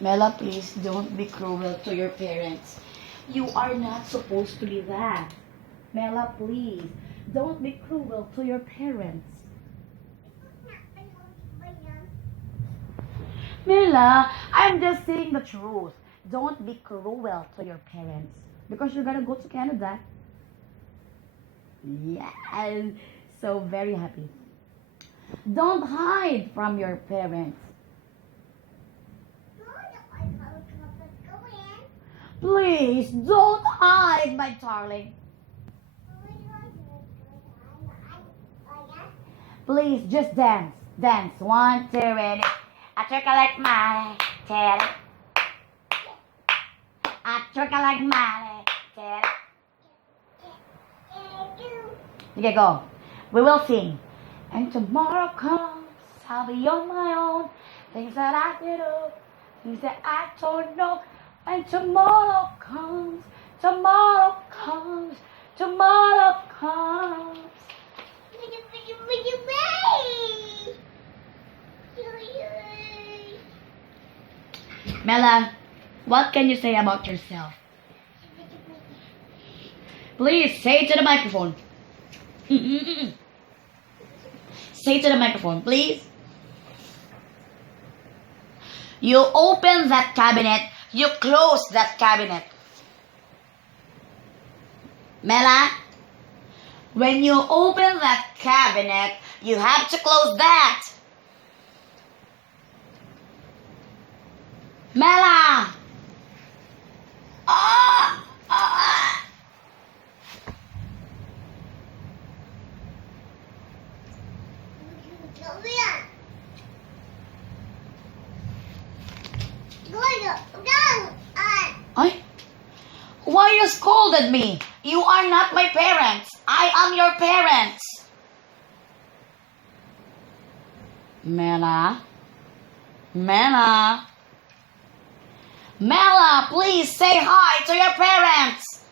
Mela, please don't be cruel to your parents. You are not supposed to be that. Mela, please don't be cruel to your parents. Mela, I'm just saying the truth. Don't be cruel to your parents because you're gonna go to Canada. Yes, so very happy. Don't hide from your parents. Please don't hide, my darling. Please just dance. Dance. 1, 2, ready. I trick like Miley. Teddy. I trick like Miley. Teddy. Okay, go. We will sing. And tomorrow comes, I'll be on my own. Things that I did do, things that I don't know. And tomorrow comes, tomorrow comes, tomorrow comes. Mela, what can you say about yourself? Please say it to the microphone. Say it to the microphone, please. You open that cabinet, you close that cabinet. Mela, when you open that cabinet, you have to close that. Mela! Ah! Ah! Ay, why you scolded me? You are not my parents. I am your parents. Mela? Mela? Mela, please say hi to your parents.